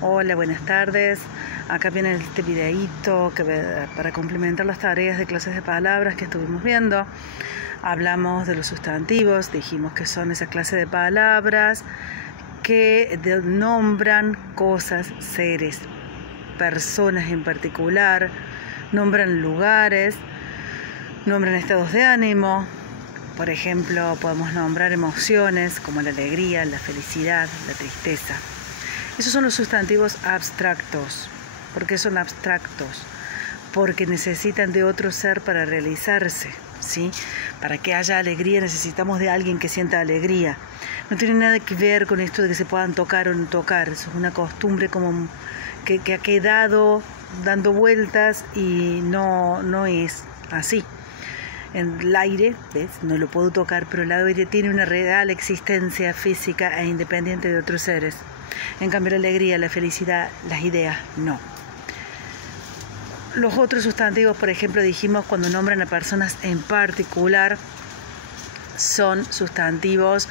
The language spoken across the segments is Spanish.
Hola, buenas tardes. Acá viene este videíto para complementar las tareas de clases de palabras que estuvimos viendo. Hablamos de los sustantivos, dijimos que son esa clase de palabras que nombran cosas, seres, personas en particular, nombran lugares, nombran estados de ánimo. Por ejemplo, podemos nombrar emociones como la alegría, la felicidad, la tristeza. Esos son los sustantivos abstractos. ¿Por qué son abstractos? Porque necesitan de otro ser para realizarse, ¿sí? Para que haya alegría necesitamos de alguien que sienta alegría. No tiene nada que ver con esto de que se puedan tocar o no tocar. Eso es una costumbre como que ha quedado dando vueltas y no es así. El aire, ¿ves? No lo puedo tocar, pero el aire tiene una real existencia física e independiente de otros seres. En cambio, la alegría, la felicidad, las ideas, no. Los otros sustantivos, por ejemplo, dijimos cuando nombran a personas en particular, son sustantivos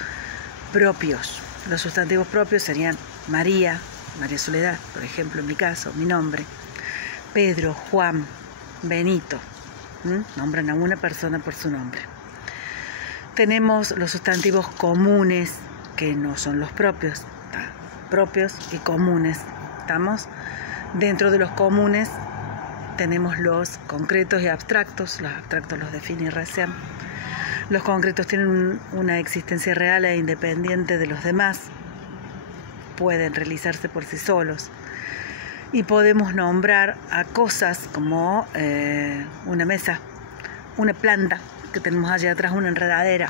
propios. Los sustantivos propios serían María, María Soledad, por ejemplo, en mi caso, mi nombre. Pedro, Juan, Benito. Nombran a una persona por su nombre. Tenemos los sustantivos comunes, que no son los propios. Propios y comunes. ¿Estamos? Dentro de los comunes tenemos los concretos y abstractos. Los abstractos los define Racine. Los concretos tienen una existencia real e independiente de los demás. Pueden realizarse por sí solos. Y podemos nombrar a cosas como una mesa, una planta que tenemos allá atrás, una enredadera.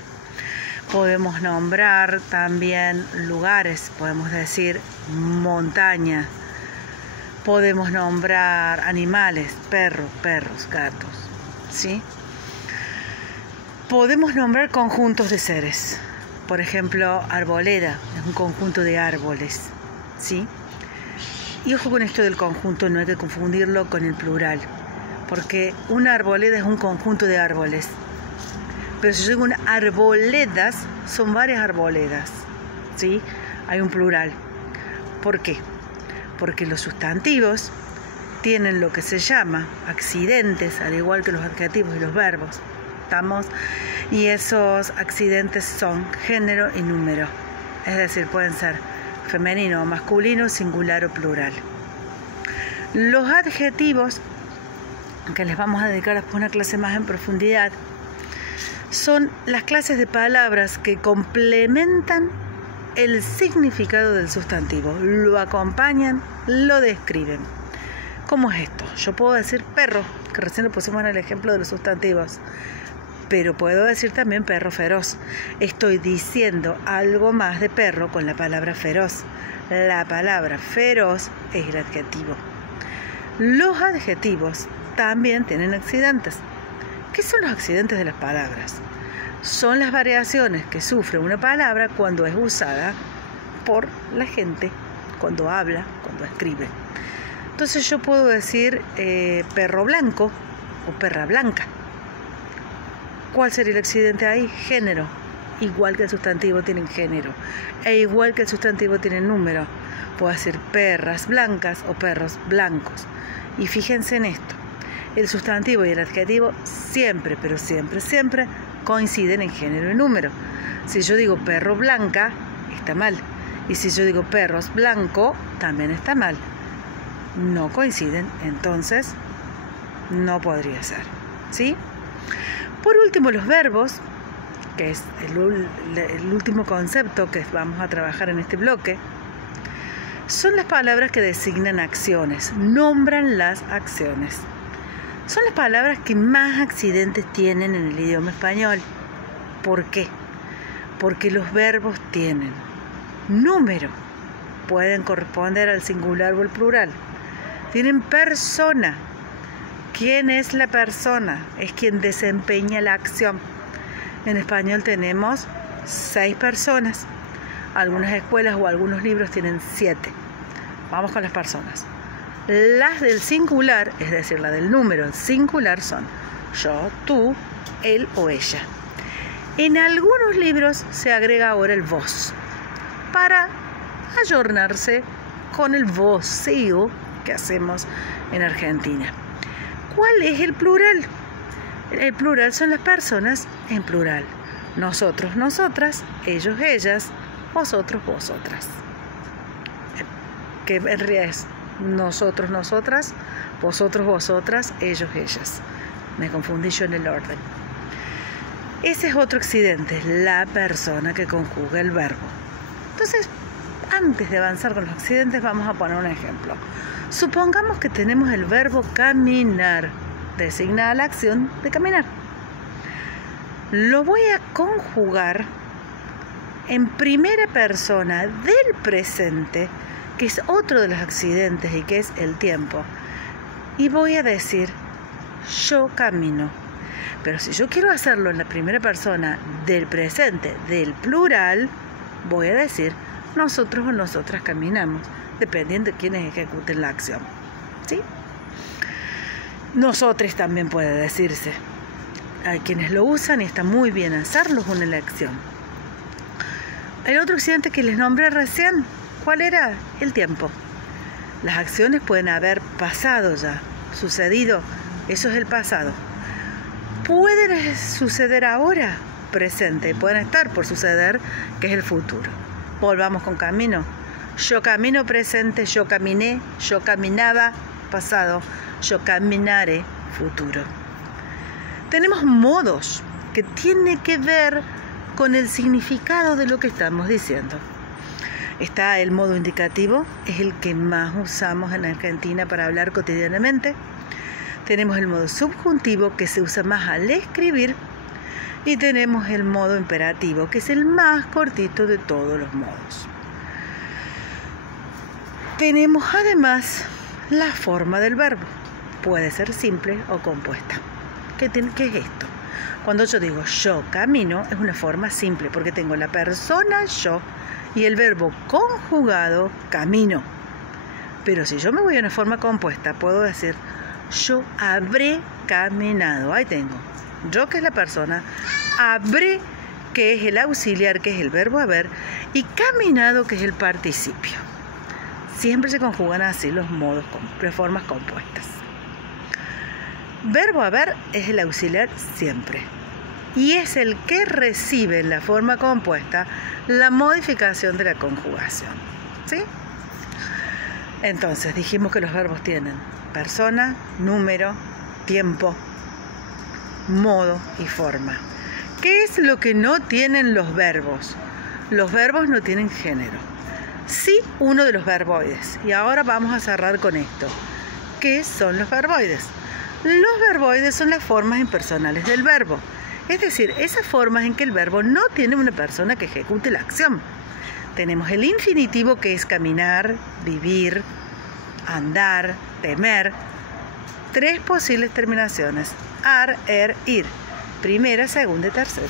Podemos nombrar también lugares, podemos decir montaña. Podemos nombrar animales, perros, gatos, ¿sí? Podemos nombrar conjuntos de seres. Por ejemplo, arboleda es un conjunto de árboles, ¿sí? Y ojo con esto del conjunto, no hay que confundirlo con el plural, porque una arboleda es un conjunto de árboles. Pero si yo digo arboledas, son varias arboledas, ¿sí? Hay un plural. ¿Por qué? Porque los sustantivos tienen lo que se llama accidentes, al igual que los adjetivos y los verbos. ¿Estamos? Y esos accidentes son género y número. Es decir, pueden ser femenino o masculino, singular o plural. Los adjetivos, que les vamos a dedicar después una clase más en profundidad, son las clases de palabras que complementan el significado del sustantivo, lo acompañan, lo describen. ¿Cómo es esto? Yo puedo decir perro, que recién lo pusimos en el ejemplo de los sustantivos, pero puedo decir también perro feroz. Estoy diciendo algo más de perro con la palabra feroz. La palabra feroz es el adjetivo. Los adjetivos también tienen accidentes. ¿Qué son los accidentes de las palabras? Son las variaciones que sufre una palabra cuando es usada por la gente, cuando habla, cuando escribe. Entonces yo puedo decir perro blanco o perra blanca. ¿Cuál sería el accidente ahí? Género. Igual que el sustantivo tienen género. E igual que el sustantivo tienen número. Puedo decir perras blancas o perros blancos. Y fíjense en esto. El sustantivo y el adjetivo siempre, pero siempre coinciden en género y número. Si yo digo perro blanca, está mal. Y si yo digo perros blanco, también está mal. No coinciden, entonces no podría ser. ¿Sí? Por último, los verbos, que es el último concepto que vamos a trabajar en este bloque, son las palabras que designan acciones, nombran las acciones. Son las palabras que más accidentes tienen en el idioma español. ¿Por qué? Porque los verbos tienen número, pueden corresponder al singular o al plural. Tienen persona. ¿Quién es la persona? Es quien desempeña la acción. En español tenemos 6 personas. Algunas escuelas o algunos libros tienen 7. Vamos con las personas. Las del singular, es decir, la del número singular son yo, tú, él o ella. En algunos libros se agrega ahora el vos para ayornarse con el voceo que hacemos en Argentina. ¿Cuál es el plural? El plural son las personas en plural. Nosotros, nosotras, ellos, ellas, vosotros, vosotras. Que en realidad es nosotros, nosotras, vosotros, vosotras, ellos, ellas. Me confundí yo en el orden. Ese es otro accidente, la persona que conjuga el verbo. Entonces, antes de avanzar con los accidentes, vamos a poner un ejemplo. Supongamos que tenemos el verbo caminar, designa la acción de caminar. Lo voy a conjugar en primera persona del presente, que es otro de los accidentes y que es el tiempo. Y voy a decir, yo camino. Pero si yo quiero hacerlo en la primera persona del presente, del plural, voy a decir, nosotros o nosotras caminamos, dependiendo de quiénes ejecuten la acción. ¿Sí? Nosotros también puede decirse. Hay quienes lo usan y está muy bien hacerlo, es una elección. El otro accidente que les nombré recién, ¿cuál era? El tiempo. Las acciones pueden haber pasado ya, sucedido, eso es el pasado. Pueden suceder ahora, presente, pueden estar por suceder, que es el futuro. Volvamos con camino. Yo camino, presente, yo caminé, yo caminaba, pasado, yo caminaré, futuro. Tenemos modos que tienen que ver con el significado de lo que estamos diciendo. Está el modo indicativo, es el que más usamos en Argentina para hablar cotidianamente. Tenemos el modo subjuntivo, que se usa más al escribir. Y tenemos el modo imperativo, que es el más cortito de todos los modos. Tenemos además la forma del verbo. Puede ser simple o compuesta. ¿Qué es esto? Cuando yo digo yo camino, es una forma simple, porque tengo la persona yo y el verbo conjugado camino. Pero si yo me voy a una forma compuesta, puedo decir yo habré caminado. Ahí tengo yo, que es la persona, habré, que es el auxiliar, que es el verbo haber, y caminado, que es el participio. Siempre se conjugan así los modos de formas compuestas. Verbo haber es el auxiliar siempre, y es el que recibe en la forma compuesta la modificación de la conjugación. ¿Sí? Entonces dijimos que los verbos tienen persona, número, tiempo, modo y forma. ¿Qué es lo que no tienen los verbos? Los verbos no tienen género. Sí, uno de los verboides. Y ahora vamos a cerrar con esto. ¿Qué son los verboides? Los verboides son las formas impersonales del verbo. Es decir, esas formas en que el verbo no tiene una persona que ejecute la acción. Tenemos el infinitivo, que es caminar, vivir, andar, temer. 3 posibles terminaciones: ar, er, ir. Primera, segunda y tercera.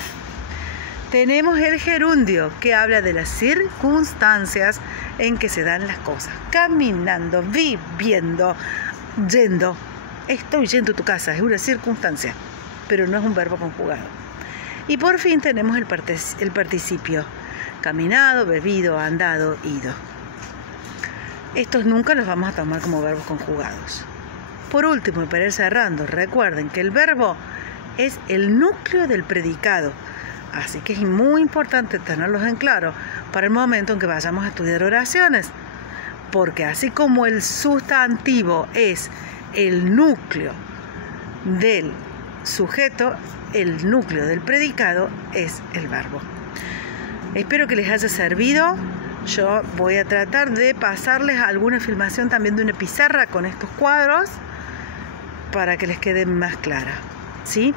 Tenemos el gerundio, que habla de las circunstancias en que se dan las cosas. Caminando, viviendo, yendo. Estoy yendo a tu casa, es una circunstancia, pero no es un verbo conjugado. Y por fin tenemos el participio. Caminado, bebido, andado, ido. Estos nunca los vamos a tomar como verbos conjugados. Por último, y para ir cerrando, recuerden que el verbo es el núcleo del predicado. Así que es muy importante tenerlos en claro para el momento en que vayamos a estudiar oraciones. Porque así como el sustantivo es el núcleo del sujeto, el núcleo del predicado es el verbo. Espero que les haya servido. Yo voy a tratar de pasarles alguna filmación también de una pizarra con estos cuadros para que les quede más clara. ¿Sí?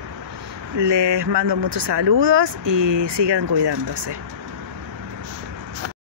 Les mando muchos saludos y sigan cuidándose.